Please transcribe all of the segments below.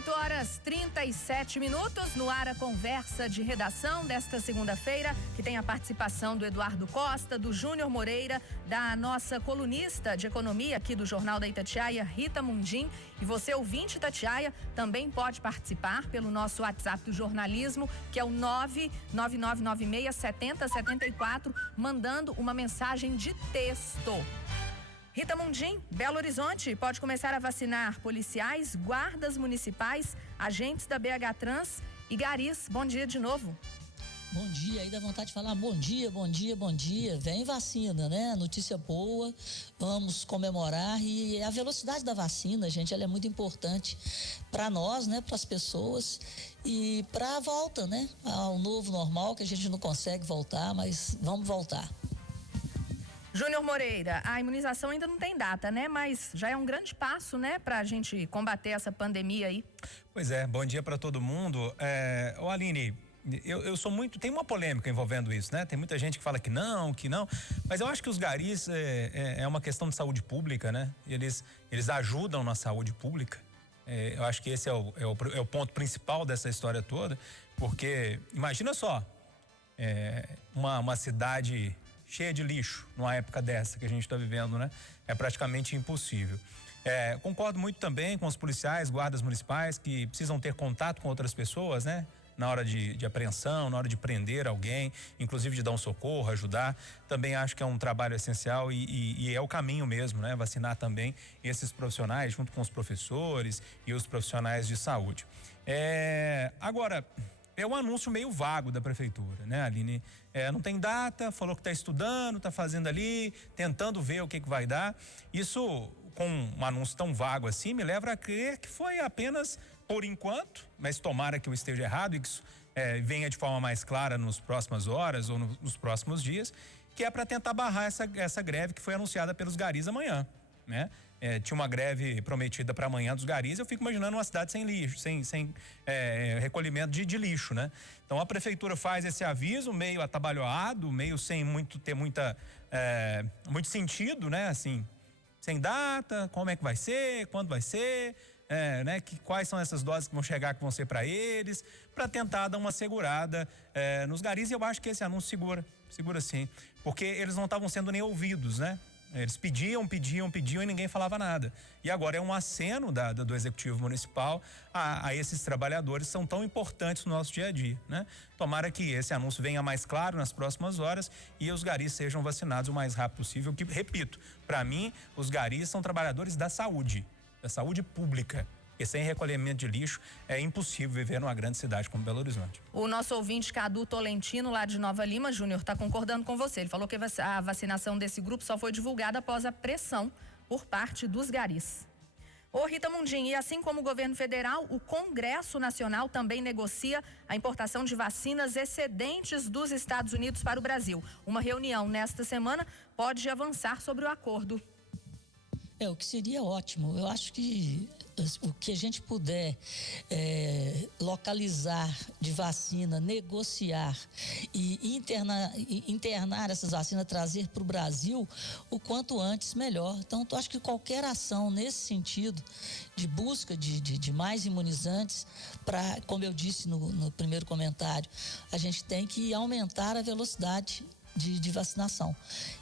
8h37, no ar a conversa de redação desta segunda-feira, que tem a participação do Eduardo Costa, do Júnior Moreira, da nossa colunista de economia aqui do Jornal da Itatiaia, Rita Mundim. E você, ouvinte Itatiaia, também pode participar pelo nosso WhatsApp do jornalismo, que é o 999967074, mandando uma mensagem de texto. Rita Mundim, Belo Horizonte pode começar a vacinar policiais, guardas municipais, agentes da BH Trans e garis. Bom dia de novo. Bom dia, aí dá vontade de falar bom dia, bom dia, bom dia. Vem vacina, né? Notícia boa, vamos comemorar. E a velocidade da vacina, gente, ela é muito importante para nós, né? Para as pessoas e para a volta, né? Ao novo normal, que a gente não consegue voltar, mas vamos voltar. Júnior Moreira, a imunização ainda não tem data, né? Mas já é um grande passo, né? Pra gente combater essa pandemia aí. Pois é, bom dia para todo mundo. Aline, eu sou muito... Tem uma polêmica envolvendo isso, né? Tem muita gente que fala que não, mas eu acho que os garis é uma questão de saúde pública, né? Eles ajudam na saúde pública. Eu acho que esse é o ponto principal dessa história toda, porque imagina só, uma cidade cheia de lixo numa época dessa que a gente está vivendo, né? É praticamente impossível. Concordo muito também com os policiais, guardas municipais, que precisam ter contato com outras pessoas, né? Na hora de apreensão, na hora de prender alguém, inclusive de dar um socorro, ajudar. Também acho que é um trabalho essencial e é o caminho mesmo, né? Vacinar também esses profissionais junto com os professores e os profissionais de saúde. Agora, é um anúncio meio vago da prefeitura, né, Aline? Não tem data, falou que está estudando, está fazendo ali, tentando ver o que vai dar. Isso, com um anúncio tão vago assim, me leva a crer que foi apenas por enquanto, mas tomara que eu esteja errado e que isso venha de forma mais clara nas próximas horas ou nos próximos dias, que é para tentar barrar essa greve que foi anunciada pelos garis amanhã, né? Tinha uma greve prometida para amanhã dos garis. Eu fico imaginando uma cidade sem lixo, sem recolhimento de lixo, né? Então a prefeitura faz esse aviso meio atabalhoado, meio sem muito sentido, né? Assim, sem data, como é que vai ser, quando vai ser, né? Quais são essas doses que vão chegar, que vão ser para eles, para tentar dar uma segurada nos garis. E eu acho que esse anúncio segura sim, porque eles não estavam sendo nem ouvidos, né? Eles pediam e ninguém falava nada. E agora é um aceno do Executivo Municipal a esses trabalhadores que são tão importantes no nosso dia a dia, né? Tomara que esse anúncio venha mais claro nas próximas horas e os garis sejam vacinados o mais rápido possível, que, repito, para mim, os garis são trabalhadores da saúde pública. E sem recolhimento de lixo é impossível viver numa grande cidade como Belo Horizonte. O nosso ouvinte Cadu Tolentino, lá de Nova Lima, Júnior, está concordando com você. Ele falou que a vacinação desse grupo só foi divulgada após a pressão por parte dos garis. Ô Rita Mundim, e assim como o governo federal, o Congresso Nacional também negocia a importação de vacinas excedentes dos Estados Unidos para o Brasil. Uma reunião nesta semana pode avançar sobre o acordo. O que seria ótimo. Eu acho que o que a gente puder localizar de vacina, negociar e internar essas vacinas, trazer para o Brasil o quanto antes melhor. Então, eu acho que qualquer ação nesse sentido de busca de mais imunizantes, como eu disse no primeiro comentário, a gente tem que aumentar a velocidade de vacinação,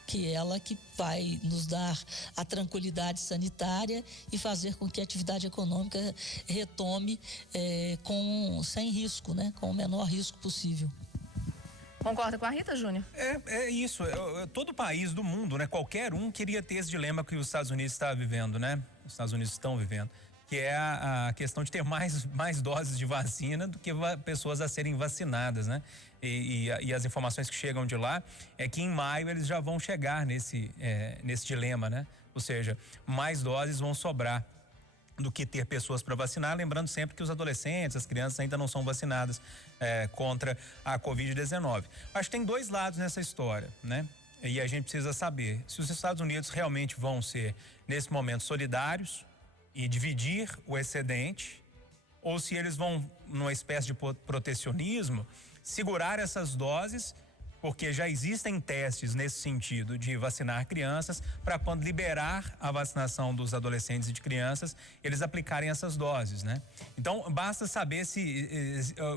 que é ela que vai nos dar a tranquilidade sanitária e fazer com que a atividade econômica retome sem risco, né? Com o menor risco possível. Concorda com a Rita, Júnior? É isso. Todo país do mundo, né? Qualquer um queria ter esse dilema que os Estados Unidos estão vivendo, né? Os Estados Unidos estão vivendo, que é a questão de ter mais doses de vacina do que pessoas a serem vacinadas, né? E as informações que chegam de lá é que em maio eles já vão chegar nesse dilema, né? Ou seja, mais doses vão sobrar do que ter pessoas para vacinar, lembrando sempre que os adolescentes, as crianças ainda não são vacinadas contra a Covid-19. Acho que tem dois lados nessa história, né? E a gente precisa saber se os Estados Unidos realmente vão ser, nesse momento, solidários e dividir o excedente, ou se eles vão, numa espécie de protecionismo, segurar essas doses porque já existem testes nesse sentido de vacinar crianças para quando liberar a vacinação dos adolescentes e de crianças, eles aplicarem essas doses, né? Então, basta saber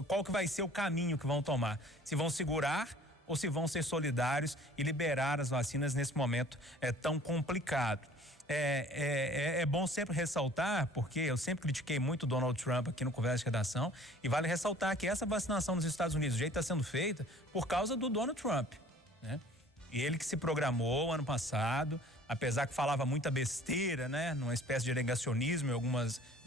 qual que vai ser o caminho que vão tomar. Se vão segurar ou se vão ser solidários e liberar as vacinas nesse momento tão complicado. É bom sempre ressaltar, porque eu sempre critiquei muito o Donald Trump aqui no Conversa de Redação, e vale ressaltar que essa vacinação nos Estados Unidos, o jeito está sendo feita por causa do Donald Trump, né? E ele que se programou ano passado, apesar que falava muita besteira, né? Numa espécie de negacionismo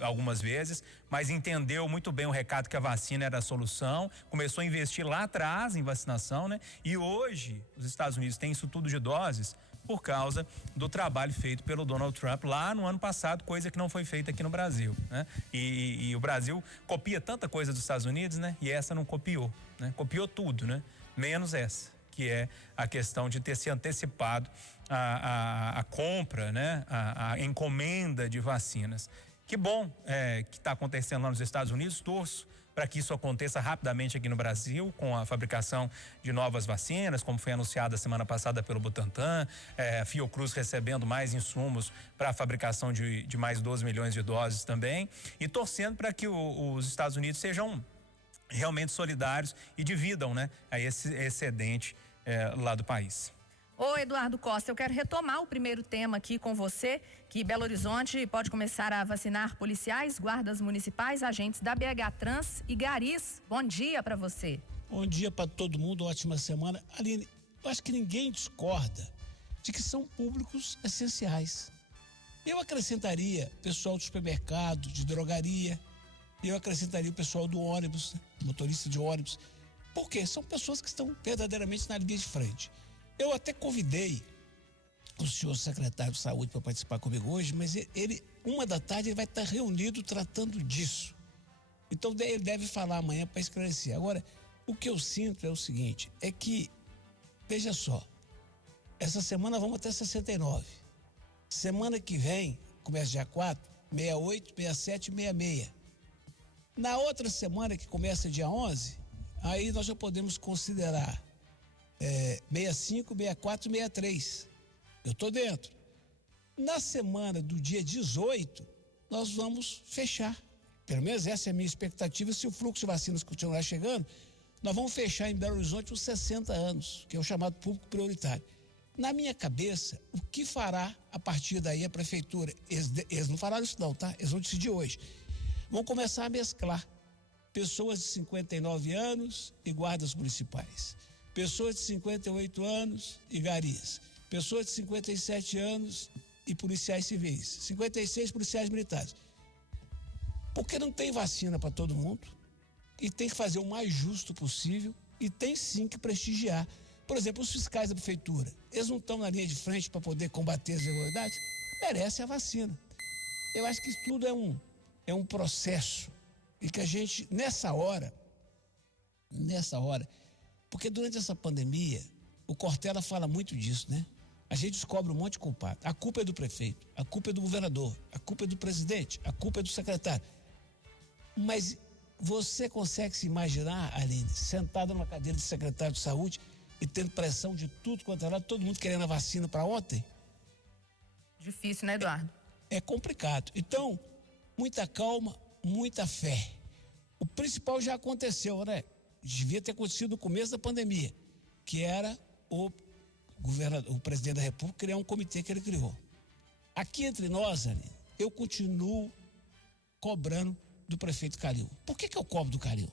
algumas vezes, mas entendeu muito bem o recado que a vacina era a solução, começou a investir lá atrás em vacinação, né? E hoje os Estados Unidos têm isso tudo de doses por causa do trabalho feito pelo Donald Trump lá no ano passado, coisa que não foi feita aqui no Brasil, né? E o Brasil copia tanta coisa dos Estados Unidos, né? E essa não copiou, né? Copiou tudo, né? Menos essa, que é a questão de ter se antecipado a compra, né? A encomenda de vacinas. Que bom que está acontecendo lá nos Estados Unidos, torço para que isso aconteça rapidamente aqui no Brasil, com a fabricação de novas vacinas, como foi anunciada semana passada pelo Butantan, a Fiocruz recebendo mais insumos para a fabricação de mais 12 milhões de doses também, e torcendo para que os Estados Unidos sejam realmente solidários e dividam, né, esse excedente lá do país. Ô Eduardo Costa, eu quero retomar o primeiro tema aqui com você, que Belo Horizonte pode começar a vacinar policiais, guardas municipais, agentes da BH Trans e garis. Bom dia para você. Bom dia para todo mundo, ótima semana. Aline, eu acho que ninguém discorda de que são públicos essenciais. Eu acrescentaria pessoal do supermercado, de drogaria, eu acrescentaria o pessoal do ônibus, motorista de ônibus, porque são pessoas que estão verdadeiramente na linha de frente. Eu até convidei o senhor secretário de saúde para participar comigo hoje, mas ele, 13h, ele vai estar reunido tratando disso. Então ele deve falar amanhã para esclarecer. Agora, o que eu sinto é o seguinte, é que, veja só, essa semana vamos até 69. Semana que vem, começa dia 4, 68, 67, 66. Na outra semana, que começa dia 11, aí nós já podemos considerar 65, 64, 63. Eu estou dentro. Na semana do dia 18, nós vamos fechar. Pelo menos essa é a minha expectativa. Se o fluxo de vacinas continuar chegando, nós vamos fechar em Belo Horizonte os 60 anos, que é o chamado público prioritário. Na minha cabeça, o que fará a partir daí a prefeitura? Eles não falaram isso não, tá? Eles vão decidir hoje. Vão começar a mesclar pessoas de 59 anos e guardas municipais. Pessoas de 58 anos e garis. Pessoas de 57 anos e policiais civis. 56 policiais militares. Porque não tem vacina para todo mundo e tem que fazer o mais justo possível e tem sim que prestigiar. Por exemplo, os fiscais da prefeitura, eles não estão na linha de frente para poder combater as irregularidades? Merecem a vacina. Eu acho que isso tudo é um processo e que a gente, nessa hora, porque durante essa pandemia, o Cortella fala muito disso, né? A gente descobre um monte de culpado. A culpa é do prefeito, a culpa é do governador, a culpa é do presidente, a culpa é do secretário. Mas você consegue se imaginar, Aline, sentado numa cadeira de secretário de saúde e tendo pressão de tudo quanto é lado, todo mundo querendo a vacina para ontem? Difícil, né, Eduardo? É complicado. Então, muita calma, muita fé. O principal já aconteceu, né? Devia ter acontecido no começo da pandemia, que era o presidente da República criar um comitê que ele criou. Aqui entre nós, Aline, eu continuo cobrando do prefeito Calil. Por que eu cobro do Calil?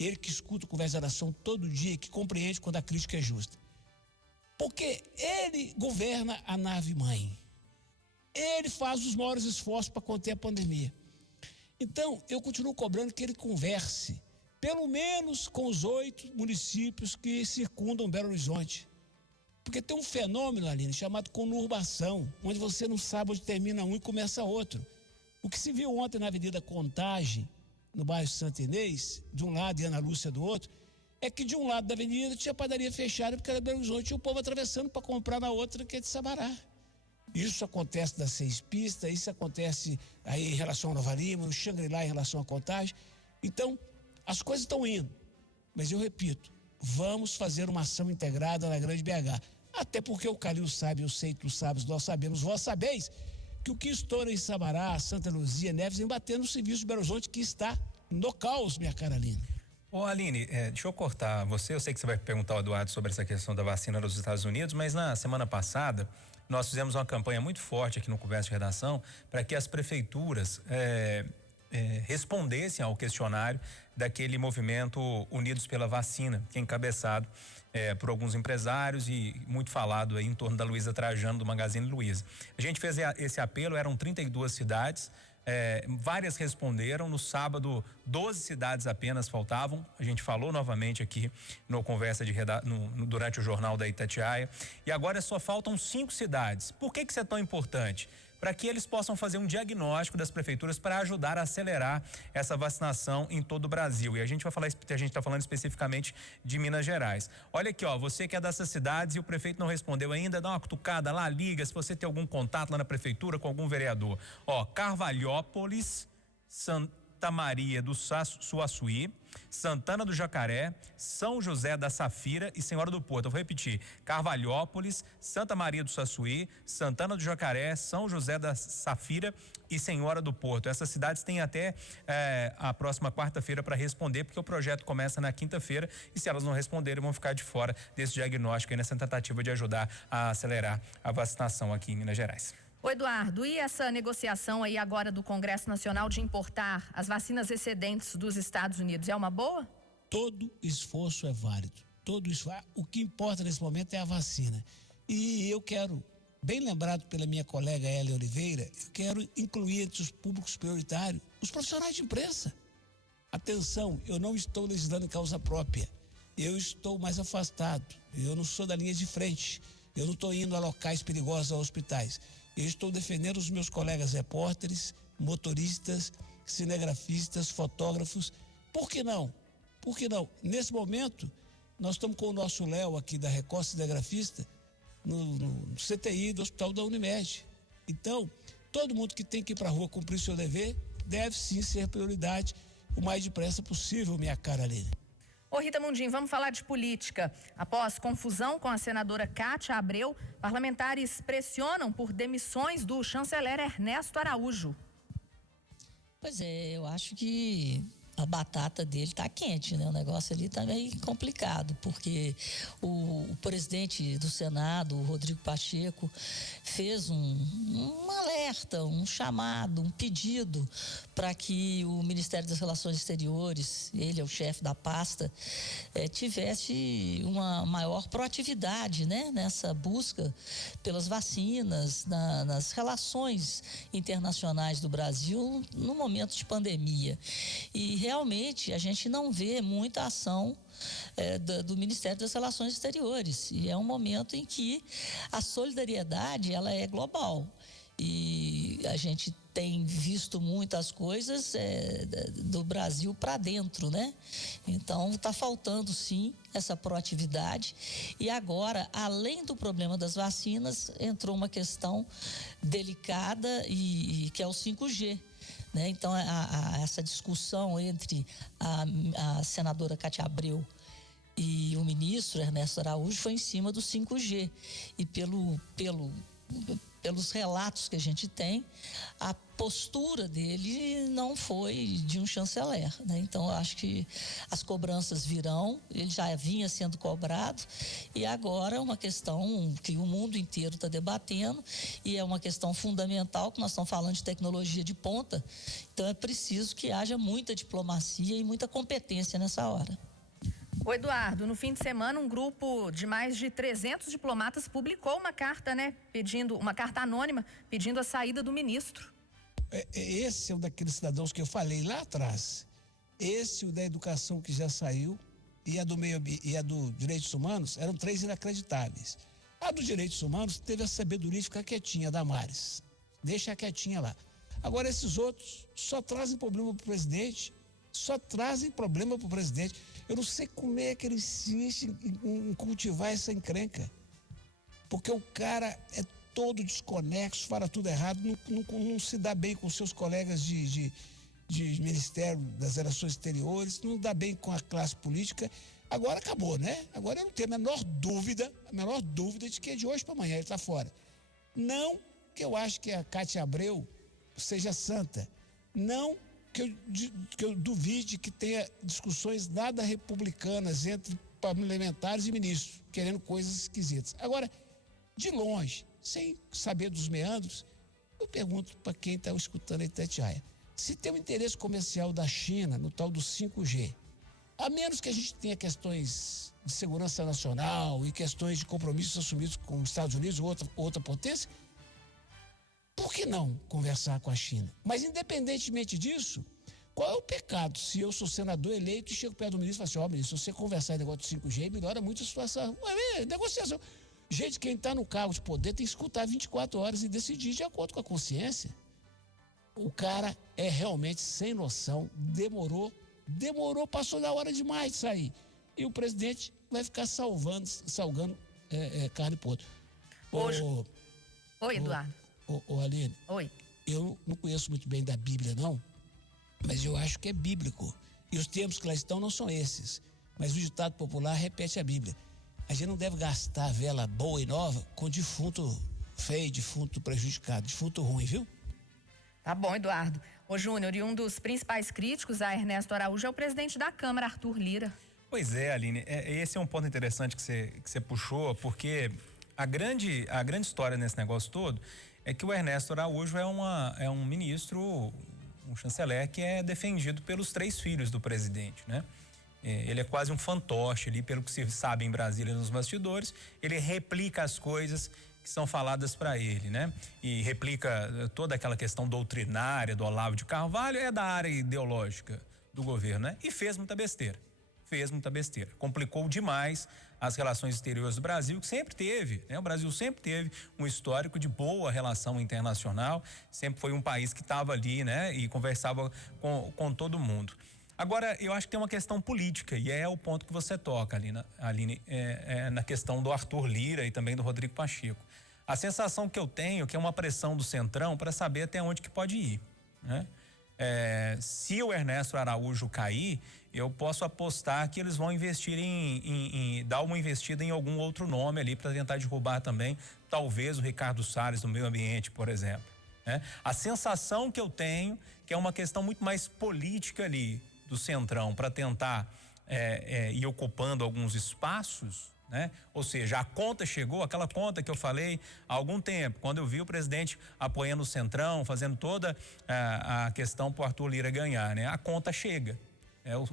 Ele que escuta o Conversa da Nação todo dia e que compreende quando a crítica é justa. Porque ele governa a nave-mãe. Ele faz os maiores esforços para conter a pandemia. Então, eu continuo cobrando que ele converse, pelo menos com os 8 municípios que circundam Belo Horizonte. Porque tem um fenômeno, Aline, chamado conurbação, onde você não sabe onde termina um e começa outro. O que se viu ontem na Avenida Contagem, no bairro Santo Inês, de um lado e Ana Lúcia do outro, é que de um lado da avenida tinha padaria fechada porque era Belo Horizonte e o povo atravessando para comprar na outra, que é de Sabará. Isso acontece das 6 pistas, isso acontece aí em relação a Nova Lima, no Xangri-Lá em relação à Contagem. Então, as coisas estão indo, mas eu repito, vamos fazer uma ação integrada na Grande BH. Até porque o Calil sabe, eu sei, tu sabes, nós sabemos, vós sabeis, que o que estoura em Sabará, Santa Luzia, Neves, vem batendo no serviço de Belo Horizonte, que está no caos, minha cara Aline. Ô Aline, deixa eu cortar você, eu sei que você vai perguntar ao Eduardo sobre essa questão da vacina nos Estados Unidos, mas na semana passada nós fizemos uma campanha muito forte aqui no Conversa de Redação para que as prefeituras respondessem ao questionário daquele movimento Unidos pela Vacina, que é encabeçado por alguns empresários e muito falado aí em torno da Luiza Trajano, do Magazine Luiza. A gente fez esse apelo, eram 32 cidades, várias responderam. No sábado, 12 cidades apenas faltavam. A gente falou novamente aqui no Conversa de durante o Jornal da Itatiaia. E agora só faltam 5 cidades. Por que isso é tão importante? Para que eles possam fazer um diagnóstico das prefeituras para ajudar a acelerar essa vacinação em todo o Brasil. E a gente vai falar, a gente está falando especificamente de Minas Gerais. Olha aqui, ó, você que é dessas cidades e o prefeito não respondeu ainda, dá uma cutucada lá, liga, se você tem algum contato lá na prefeitura com algum vereador. Ó, Carvalhópolis, Santa Maria do Suaçuí, Santana do Jacaré, São José da Safira e Senhora do Porto. Eu vou repetir: Carvalhópolis, Santa Maria do Suaçuí, Santana do Jacaré, São José da Safira e Senhora do Porto. Essas cidades têm até a próxima quarta-feira para responder, porque o projeto começa na quinta-feira e se elas não responderem vão ficar de fora desse diagnóstico aí, nessa tentativa de ajudar a acelerar a vacinação aqui em Minas Gerais. Ô Eduardo, e essa negociação aí agora do Congresso Nacional de importar as vacinas excedentes dos Estados Unidos, é uma boa? Todo esforço é válido. O que importa nesse momento é a vacina. E eu quero, bem lembrado pela minha colega Hélia Oliveira, eu quero incluir entre os públicos prioritários os profissionais de imprensa. Atenção, eu não estou legislando em causa própria. Eu estou mais afastado. Eu não sou da linha de frente. Eu não estou indo a locais perigosos, a hospitais. Eu estou defendendo os meus colegas repórteres, motoristas, cinegrafistas, fotógrafos. Por que não? Por que não? Nesse momento, nós estamos com o nosso Léo aqui da Record, cinegrafista, no CTI do Hospital da Unimed. Então, todo mundo que tem que ir para a rua cumprir seu dever, deve sim ser prioridade o mais depressa possível, minha cara Aline. Ô Rita Mundim, vamos falar de política. Após confusão com a senadora Cátia Abreu, parlamentares pressionam por demissões do chanceler Ernesto Araújo. Pois é, eu acho que a batata dele tá quente, né? O negócio ali tá meio complicado, porque o presidente do Senado, o Rodrigo Pacheco, fez um alerta, um chamado, um pedido para que o Ministério das Relações Exteriores, ele é o chefe da pasta, tivesse uma maior proatividade, né? Nessa busca pelas vacinas, nas relações internacionais do Brasil no momento de pandemia. E realmente a gente não vê muita ação do Ministério das Relações Exteriores, e é um momento em que a solidariedade ela é global e a gente tem visto muitas coisas do Brasil para dentro, né? Então está faltando sim essa proatividade. E agora, além do problema das vacinas, entrou uma questão delicada e que é o 5G. Né? Então, essa discussão entre a senadora Cátia Abreu e o ministro Ernesto Araújo foi em cima do 5G. E pelos relatos que a gente tem, a postura dele não foi de um chanceler, né? Então, eu acho que as cobranças virão, ele já vinha sendo cobrado e agora é uma questão que o mundo inteiro está debatendo e é uma questão fundamental, que nós estamos falando de tecnologia de ponta, então é preciso que haja muita diplomacia e muita competência nessa hora. Ô Eduardo, no fim de semana, um grupo de mais de 300 diplomatas publicou uma carta, né? Uma carta anônima, pedindo a saída do ministro. Esse é um daqueles cidadãos que eu falei lá atrás. Esse, o da educação, que já saiu, e a do direitos humanos, eram 3 inacreditáveis. A dos direitos humanos teve a sabedoria de ficar quietinha, Damares. Deixa quietinha lá. Agora, esses outros só trazem problema para o presidente. Eu não sei como é que ele insiste em cultivar essa encrenca. Porque o cara é todo desconexo, fala tudo errado, não se dá bem com seus colegas de Ministério das Relações Exteriores, não dá bem com a classe política, Agora acabou, né? Agora eu não tenho a menor dúvida de que é de hoje para amanhã ele está fora. Não que eu acho que a Cátia Abreu seja santa. Não que eu duvide que tenha discussões nada republicanas entre parlamentares e ministros, querendo coisas esquisitas. Agora, de longe, sem saber dos meandros, eu pergunto para quem está escutando aí, Itatiaia, se tem um interesse comercial da China no tal do 5G, a menos que a gente tenha questões de segurança nacional e questões de compromissos assumidos com os Estados Unidos ou outra potência, por que não conversar com a China? Mas, independentemente disso, qual é o pecado se eu sou senador eleito e chego perto do ministro e falo assim, ministro, se você conversar em negócio do 5G, melhora muito a situação. Ué, negociação. Gente, quem está no cargo de poder tem que escutar 24 horas e decidir de acordo com a consciência. O cara é realmente sem noção, demorou, passou da hora demais de sair. E o presidente vai ficar salgando carne podre. Hoje... Oi, Eduardo. Aline. Oi. Eu não conheço muito bem da Bíblia, não, mas eu acho que é bíblico. E os termos que lá estão não são esses. Mas o ditado popular repete a Bíblia. A gente não deve gastar vela boa e nova com defunto feio, defunto prejudicado, defunto ruim, viu? Tá bom, Eduardo. Ô, Júnior, e um dos principais críticos a Ernesto Araújo é o presidente da Câmara, Arthur Lira. Pois é, Aline, esse é um ponto interessante que você puxou, porque a grande história nesse negócio todo é que o Ernesto Araújo é um ministro, um chanceler que é defendido pelos 3 filhos do presidente, né? Ele é quase um fantoche ali, pelo que se sabe em Brasília nos bastidores. Ele replica as coisas que são faladas para ele, né? E replica toda aquela questão doutrinária do Olavo de Carvalho, é da área ideológica do governo, né? E fez muita besteira. Complicou demais as relações exteriores do Brasil, que sempre teve, né? O Brasil sempre teve um histórico de boa relação internacional, sempre foi um país que estava ali, né? E conversava com todo mundo. Agora, eu acho que tem uma questão política, e é o ponto que você toca, Aline, na questão do Arthur Lira e também do Rodrigo Pacheco. A sensação que eu tenho é que é uma pressão do Centrão para saber até onde que pode ir, né? Se o Ernesto Araújo cair, eu posso apostar que eles vão investir dar uma investida em algum outro nome ali para tentar derrubar também, talvez o Ricardo Salles do Meio Ambiente, por exemplo, né? A sensação que eu tenho que é uma questão muito mais política ali do Centrão para tentar ir ocupando alguns espaços, né? Ou seja, a conta chegou, aquela conta que eu falei há algum tempo, quando eu vi o presidente apoiando o Centrão, fazendo toda a questão para o Arthur Lira ganhar, né? A conta chega,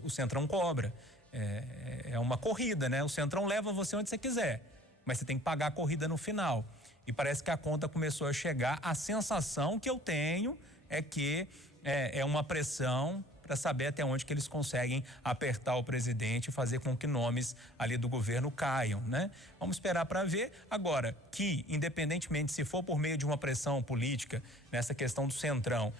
o Centrão cobra, é uma corrida, né? O Centrão leva você onde você quiser, mas você tem que pagar a corrida no final, e parece que a conta começou a chegar. A sensação que eu tenho é que é uma pressão para saber até onde que eles conseguem apertar o presidente e fazer com que nomes ali do governo caiam, né? Vamos esperar para ver. Agora, que independentemente se for por meio de uma pressão política nessa questão do Centrão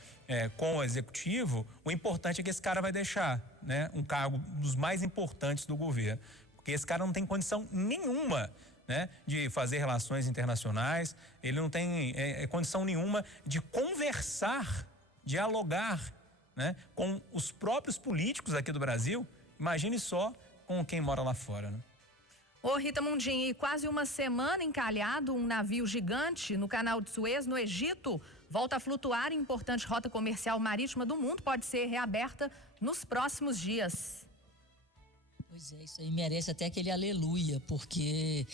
com o executivo, o importante é que esse cara vai deixar, né, um cargo dos mais importantes do governo, porque esse cara não tem condição nenhuma, né, de fazer relações internacionais, ele não tem condição nenhuma de conversar, dialogar, né, com os próprios políticos aqui do Brasil. Imagine só com quem mora lá fora, né? Ô, Rita Mundim, e quase uma semana encalhado, um navio gigante no canal de Suez, no Egito, volta a flutuar em importante rota comercial marítima do mundo, pode ser reaberta nos próximos dias. Pois é, isso aí merece até aquele aleluia, porque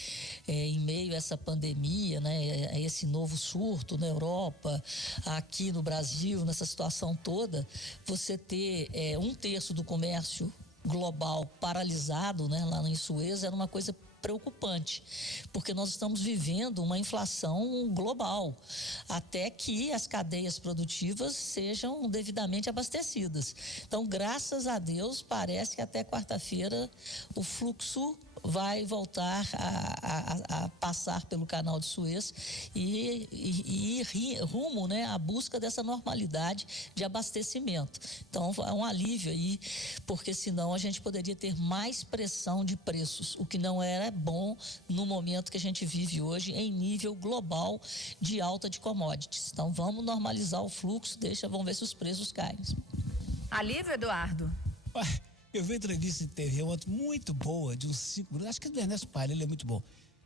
em meio a essa pandemia, né, a esse novo surto na Europa, aqui no Brasil, nessa situação toda, você ter 1/3 do comércio global paralisado, né, lá em Suez, era uma coisa preocupante, porque nós estamos vivendo uma inflação global, até que as cadeias produtivas sejam devidamente abastecidas. Então, graças a Deus, parece que até quarta-feira o fluxo vai voltar a passar pelo canal de Suez e ir rumo, né, à busca dessa normalidade de abastecimento. Então, é um alívio aí, porque senão a gente poderia ter mais pressão de preços, o que não era bom no momento que a gente vive hoje em nível global de alta de commodities. Então, vamos normalizar o fluxo, vamos ver se os preços caem. Alívio, Eduardo? Eu vi uma entrevista de TV ontem muito boa, de uns 5 minutos, acho que é do Ernesto Palha, ele é muito bom.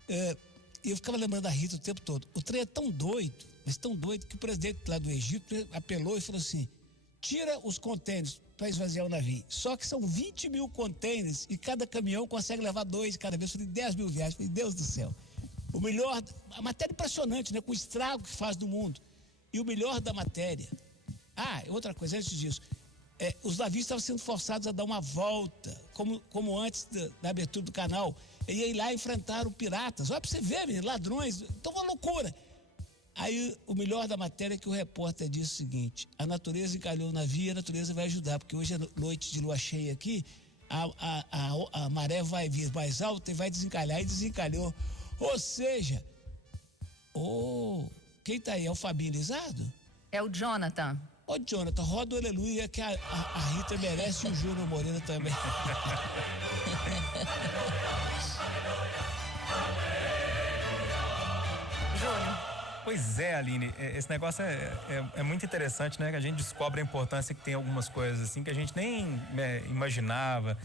E eu ficava lembrando da Rita o tempo todo. O trem é tão doido, mas tão doido, que o presidente lá do Egito apelou e falou assim: tira os contêineres para esvaziar o navio. Só que são 20 mil contêineres e cada caminhão consegue levar 2 cada vez. Eu falei, 10 mil viagens. Eu falei, Deus do céu. O melhor, a matéria impressionante, né? Com o estrago que faz no mundo. E o melhor da matéria. Outra coisa, antes disso. Os navios estavam sendo forçados a dar uma volta, como antes da abertura do canal. E aí lá enfrentaram piratas. Olha para você ver, menino, ladrões. Então, uma loucura. Aí, o melhor da matéria é que o repórter disse o seguinte: a natureza encalhou o navio e a natureza vai ajudar, porque hoje é noite de lua cheia aqui, a maré vai vir mais alta e vai desencalhar, e desencalhou. Ou seja, quem tá aí? É o Fabinho Lizardo? É o Jonathan. Ô, Jonathan, roda o aleluia que a Rita merece e o Júnior Moreira também. Júnior. Pois é, Aline, esse negócio é muito interessante, né? Que a gente descobre a importância que tem algumas coisas assim que a gente nem imaginava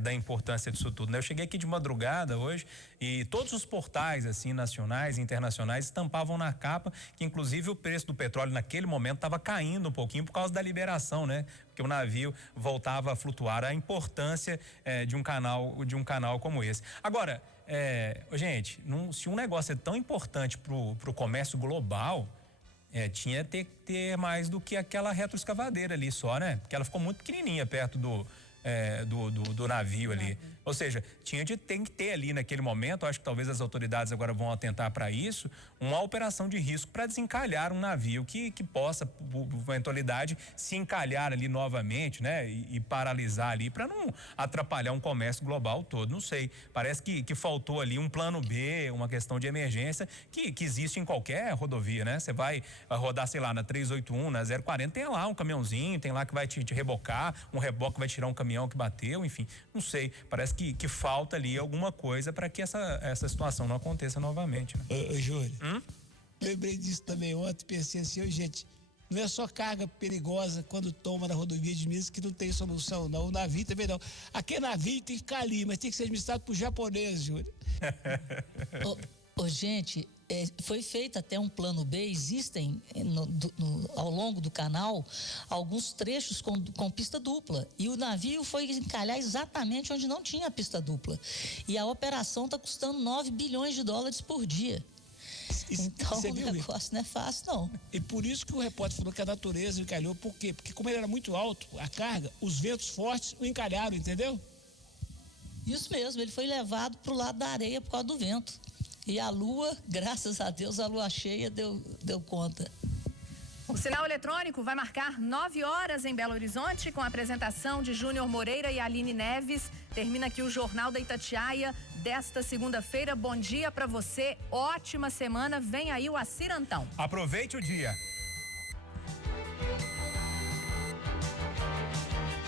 da importância disso tudo, né? Eu cheguei aqui de madrugada hoje e todos os portais assim nacionais e internacionais estampavam na capa que inclusive o preço do petróleo naquele momento estava caindo um pouquinho por causa da liberação, né? Porque o navio voltava a flutuar. A importância de um canal como esse. Agora, gente, se um negócio é tão importante pro comércio global, tinha que ter mais do que aquela retroescavadeira ali só, né? Porque ela ficou muito pequenininha perto do navio ali. Ou seja, tem que ter ali naquele momento, acho que talvez as autoridades agora vão atentar para isso, uma operação de risco para desencalhar um navio que possa, por eventualidade, se encalhar ali novamente, né? E paralisar ali para não atrapalhar um comércio global todo. Não sei, parece que faltou ali um plano B, uma questão de emergência que existe em qualquer rodovia, né? Você vai rodar, sei lá, na 381, na 040, tem lá um caminhãozinho, tem lá que vai te rebocar, um reboque vai tirar um caminhão que bateu, enfim, não sei, parece que falta ali alguma coisa para que essa situação não aconteça novamente, né? Ô, Júlio, lembrei disso também ontem, pensei assim, gente, não é só carga perigosa quando toma na rodovia de Minas que não tem solução, não. O navio também não. Aquele navio tem que ficar ali, mas tem que ser administrado por japonês, Júlio. Gente, foi feito até um plano B, existem ao longo do canal alguns trechos com pista dupla, e o navio foi encalhar exatamente onde não tinha pista dupla, e a operação está custando 9 bilhões de dólares por dia. Então o negócio não é fácil, não. E por isso que o repórter falou que a natureza encalhou. Por quê? Porque como ele era muito alto, a carga, os ventos fortes o encalharam, entendeu? Isso mesmo, ele foi levado para o lado da areia por causa do vento. E a lua, graças a Deus, a lua cheia deu conta. O sinal eletrônico vai marcar 9 horas em Belo Horizonte, com a apresentação de Júnior Moreira e Aline Neves. Termina aqui o Jornal da Itatiaia desta segunda-feira. Bom dia para você, ótima semana. Vem aí o Acirantão. Aproveite o dia.